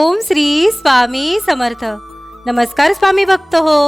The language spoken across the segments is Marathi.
ओम श्री स्वामी समर्थ। नमस्कार स्वामी भक्त हो।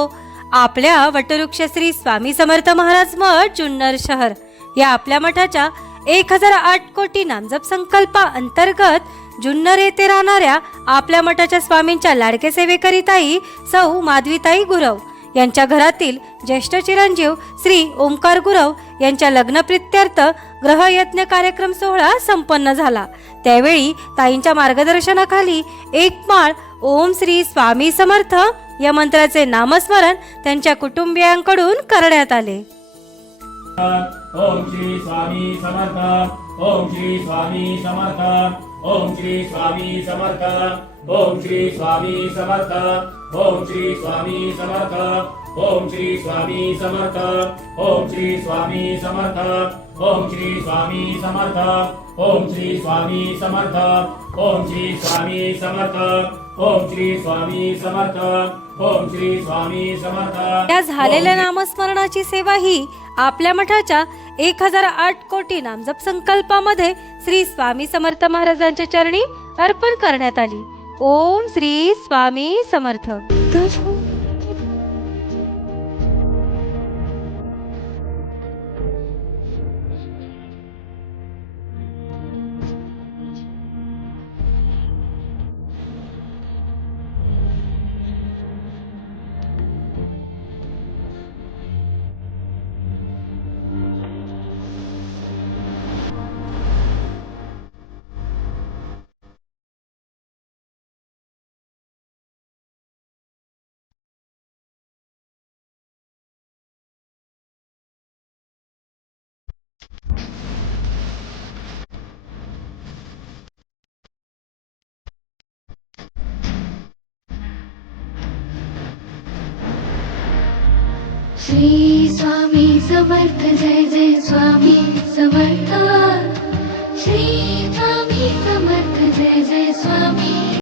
आपल्या वटवृक्ष श्री स्वामी समर्थ महाराज मठ जुन्नर शहर या आपल्या मठाच्या 1008 कोटी नामजप संकल्पा अंतर्गत जुन्नर येथे राहणाऱ्या आपल्या मठाच्या स्वामींच्या लाडके सेवेकरिताई सौ माधवीताई गुरव यांच्या घरातील ज्येष्ठ चिरंजीव श्री ओंकार गुरव यांच्या लग्नप्रित्यर्थ ग्रहयज्ञ कार्यक्रम सोहळा संपन्न झाला। त्यावेळी ताईंच्या मार्गदर्शनाखाली एक माळ ओम श्री स्वामी समर्थ या मंत्राचे नामस्मरण त्यांच्या कुटुंबियांकडून करण्यात आले। ओम श्री स्वामी समर्थ, ओम श्री स्वामी समर्थ, ओम श्री स्वामी समर्थ, ओम श्री स्वामी समर्थ, ओम श्री स्वामी समर्थ, ओम श्री स्वामी समर्थ, ओम श्री स्वामी समर्थ, ओम श्री स्वामी समर्थ, ओम श्री स्वामी समर्थ, ओम श्री स्वामी समर्थ, ओम श्री स्वामी समर्थ, ओम श्री स्वामी समर्थ। या झालेल्या नामस्मरणाची सेवा ही आपल्या मठाच्या 1008 कोटी नामजप संकल्पामध्ये श्री स्वामी समर्थ महाराजांच्या चरणी अर्पण करण्यात आली। ओम श्री स्वामी समर्थ। श्री स्वामी समर्थ, जय जय स्वामी समर्थ। श्री स्वामी समर्थ, जय जय स्वामी